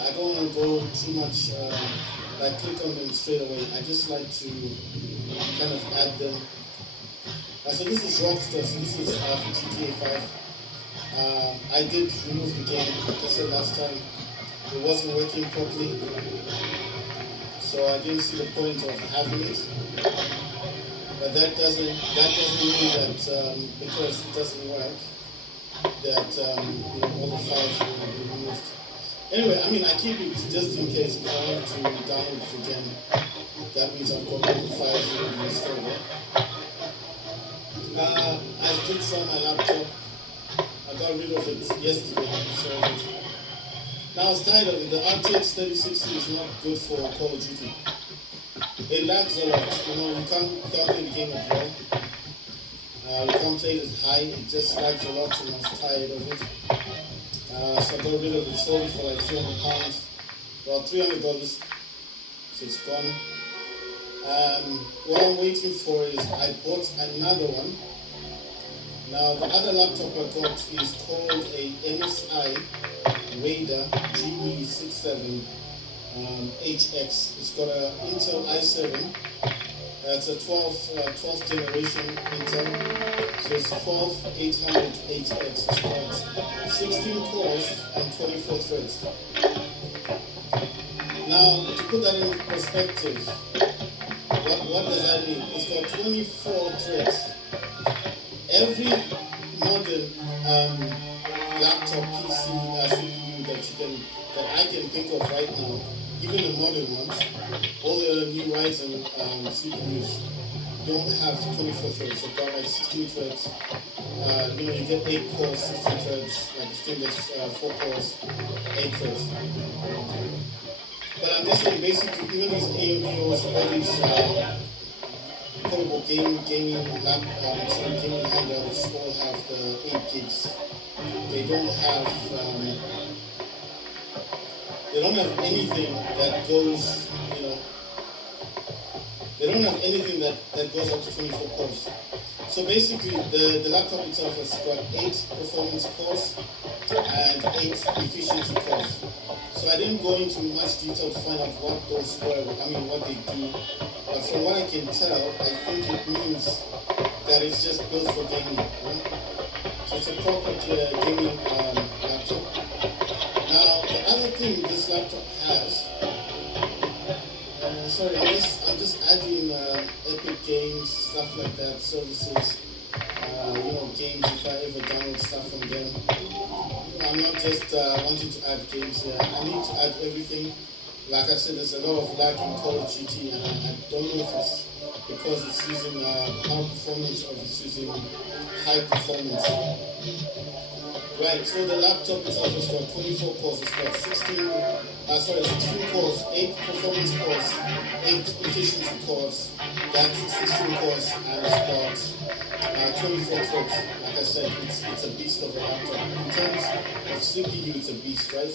I don't want to go too much, like click on them straight away. I just like to kind of add them. So this is Rockstar, so this is for GTA 5. I did remove the game, like I said last time. It wasn't working properly, so I didn't see the point of having it. But that doesn't mean that because it doesn't work, that all the files will be removed. Anyway, I mean I keep it just in case if I want to download it again. That means I've got all the files already installed. I did sell my laptop. I got rid of it yesterday. So now I was tired of it. The RTX3060 is not good for Call of Duty. It lags a lot. You can't play the game at all. You can't play it high. It just lags a lot, and I was tired of it. So I got rid of it. Sold it for like £300, well $300. So it's gone. What I'm waiting for is I bought another one. Now the other laptop I got is called a MSI Raider GE67HX. It's got an Intel i7. It's a 12th generation Intel. So it's 12800HX. It's got 16 cores and 24 threads. Now to put that in perspective, what does that mean? It's got 24 threads. Every modern laptop, PC, CPU that I can think of right now, even the modern ones, all the new Ryzen CPUs don't have 24 threads. They've got like 16 threads. You get 8 cores, 16 threads. Like this thing that's 4 cores, 8 threads. But I'm just saying, basically, even these AMDs, all these portable gaming handhelds all have the 8 gigs. They don't have anything that goes, they don't have anything that goes up to 24 cores. So basically, the laptop itself has got 8 performance cores and 8 efficiency cores. So I didn't go into much detail to find out what those were, what they do. But from what I can tell, I think it means that it's just built for gaming. Right? So it's a proper gaming laptop. Now, the other thing this laptop has, sorry, I'm just adding Epic Games, stuff like that, services, games if I ever download stuff from them. I'm not just wanting to add games here. I need to add everything. Like I said, there's a lot of lag in Call of Duty, and I don't know if it's because it's using power performance or it's using high performance. Right, so the laptop itself has got 24 cores. It's got 16 cores, 8 performance cores, 8 efficiency cores. That's 16 cores, and it's got 24 threads. Like I said, it's a beast of a laptop. In terms of CPU, it's a beast, right?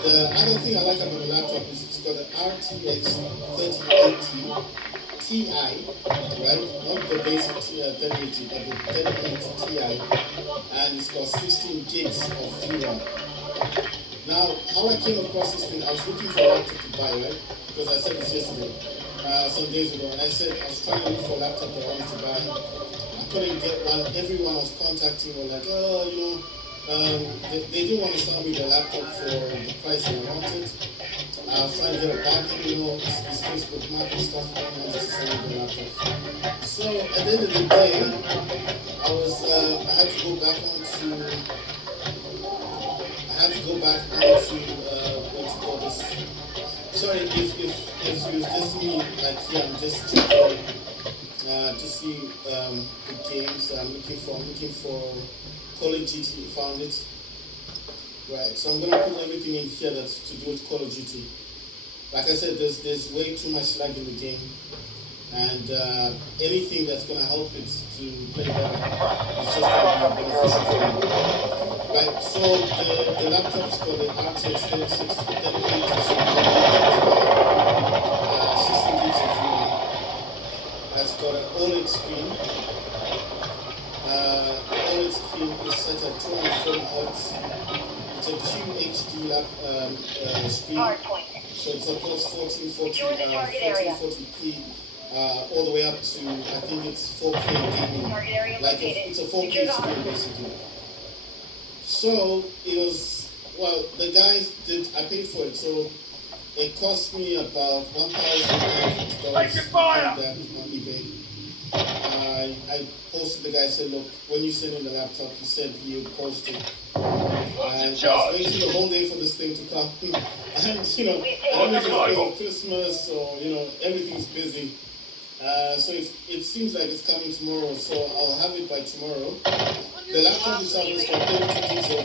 The other thing I like about the laptop is it's got an RTX3080 Ti, right? Not the basic 3080, but the 3080 Ti, and it's got 16 gigs of VRAM. Now, how I came across this thing, I was looking for a laptop to buy, right? Because I said this yesterday, some days ago, and I said I was trying to look for a laptop that I wanted to buy. I couldn't get one. Everyone I was contacting were like, they didn't want to sell me the laptop for the price I wanted. I was trying to get a backing, this Facebook market stuff, I don't want to sell me the laptop. So at the end of the day, I had to go back onto what you call this. Sorry if you just me like here, I'm just checking to see the games that I'm looking for. I'm looking for Call of Duty. Found it. Right, so I'm gonna put everything in here that's to do with Call of Duty. Like I said, there's way too much lag in the game, and anything that's gonna help it to play better is just gonna be beneficial for me. Right, so the laptop's got the RTX3080, 16 gigs of RAM. That's got an OLED screen. The OLED screen is set at 240 Hz. It's a a QHD screen, so it supports 1440p all the way up to, I think it's 4K gaming. Like it's a 4K screen basically. So it was, well, the guys did, I paid for it, so it cost me about $1,000 on eBay. I posted, the guy said, look, when you send in the laptop, he said he'll post it. And I was waiting the whole day for this thing to come. And, you know, I don't know if it's because of Christmas or, you know, everything's busy. So it seems like it's coming tomorrow, so I'll have it by tomorrow. The laptop itself is got 32 gigs of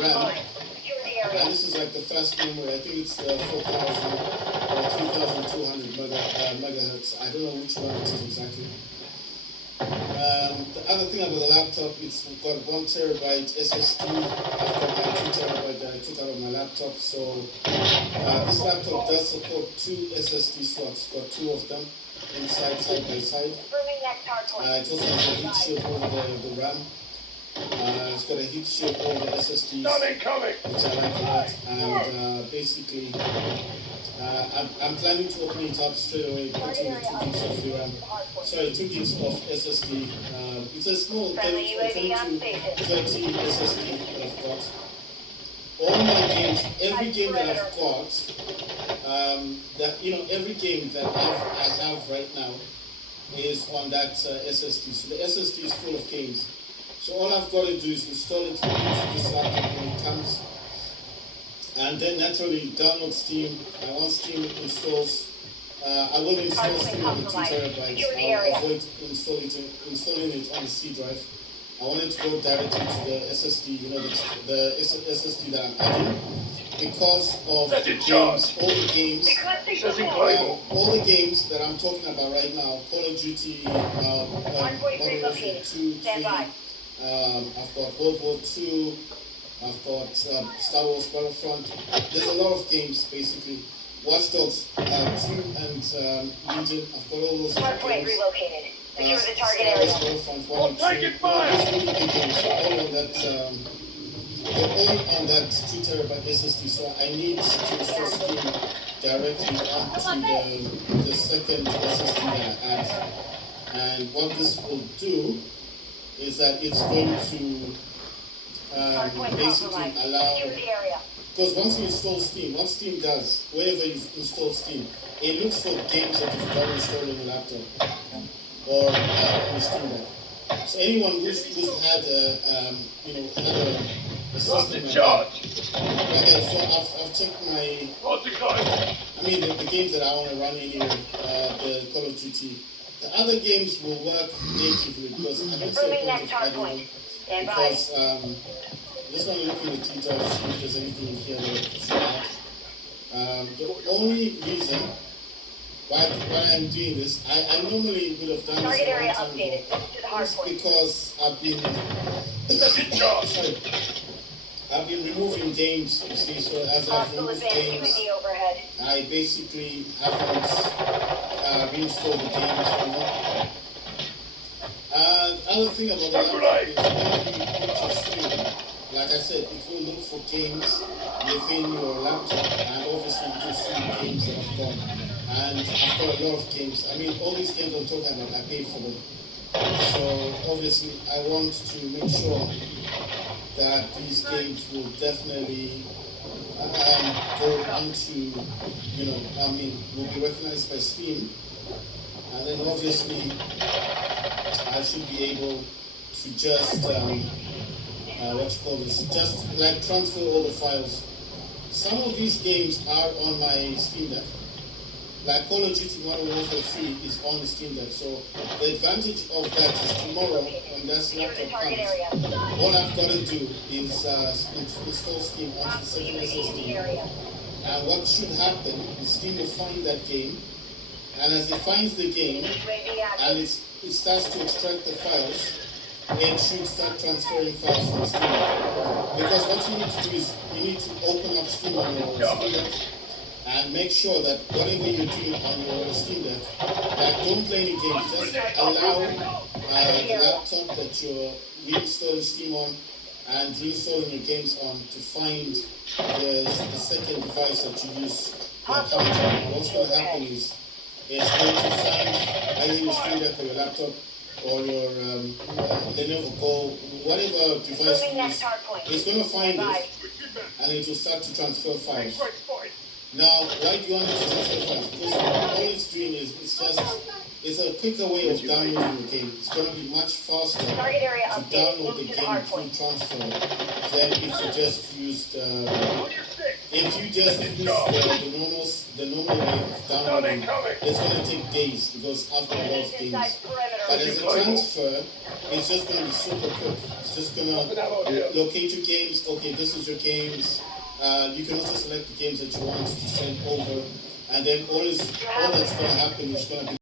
RAM. And this is like the fast memory. I think it's the 4,000 or 3,200 megahertz. I don't know which one it is exactly. The other thing about the laptop, it's got 1 terabyte SSD. I've got my 2 terabyte that I took out of my laptop. So this laptop does support 2 SSD slots. Got 2 of them inside, side by side. It also has a heat shield over the RAM. It's got a heat shield over the SSDs, which I like a lot. And basically, I'm planning to open it up straight away, putting the 2 gigs of VRAM. Sorry, 2 gigs of SSD. It's a small 30 to 30 SSD that I've got. All my games, every game that I've got, every game that I have right now is on that SSD. So the SSD is full of games. So all I've got to do is install it into this laptop when it comes, and then naturally download Steam. And once Steam installs, I will install Steam on the 2 terabytes. I'll avoid installing it on the C drive. I want it to go directly to the SSD, you know, the SSD that I'm adding, because of the games, all the games that I'm talking about right now, Call of Duty, Modern Warfare 2, 3, I've got World War II, I've got Star Wars Battlefront. There's a lot of games basically. Watch Dogs 2 and Legion. I've got all those games. Secure the target area. Battlefront 1 and 2. These really big games. They're all on that 2 terabyte SSD. So I need to install Steam directly onto the second SSD that I add. And what this will do is that it's going to basically allow, because once you install Steam, what Steam does, wherever you install Steam, it looks for games that you've got installed on the laptop or on the Steam Deck. So anyone who's had a system like that. Okay, so I've checked the games that I want to run anyway, the Call of Duty. The other games will work natively because I don't see a point of adding them, because just want to look in the details to see if there's anything in here that I should add. The only reason why I'm doing this, I normally would have done this a long time ago, is because I've been I've been removing games, you see, so as I've removed games, I basically haven't reinstalled the games anymore. Other thing about the laptop is when you put your stream, like I said, it will look for games within your laptop, and obviously you can see games that I've got. And I've got a lot of games. I mean, all these games I'm talking about, I paid for them. So obviously I want to make sure that these games will definitely go onto, will be recognized by Steam. And then obviously I should be able to just, just like transfer all the files. Some of these games are on my Steam Deck. Like Call of Duty Modern Warfare 3 is on the Steam Deck. So the advantage of that is tomorrow when that laptop comes, all I've got to do is install Steam onto the second SSD. And what should happen is Steam will find that game, and as it finds the game and it starts to extract the files, it should start transferring files from Steam. Because what you need to do is you need to open up Steam on your Steam Deck and make sure that whatever you're doing on your Steam Deck, don't play any games, just allow the laptop that you're reinstalling Steam on and reinstalling your games on to find the second device that you use your account on. What's going to happen is it's going to find either your screen deck or your laptop or your Lenovo Go, whatever device you use. It's going to find it and it will start to transfer files. Now, why do you want it to transfer files? Because all it's doing is it's a quicker way of downloading the game. It's going to be much faster to download the game through transfer than if you just used the normal way of downloading. It's going to take days because after a lot of games. But as a transfer, it's just going to be super quick. It's just going to locate your games. Okay, this is your games. You can also select the games that you want to send over, and then all that's going to happen is going to be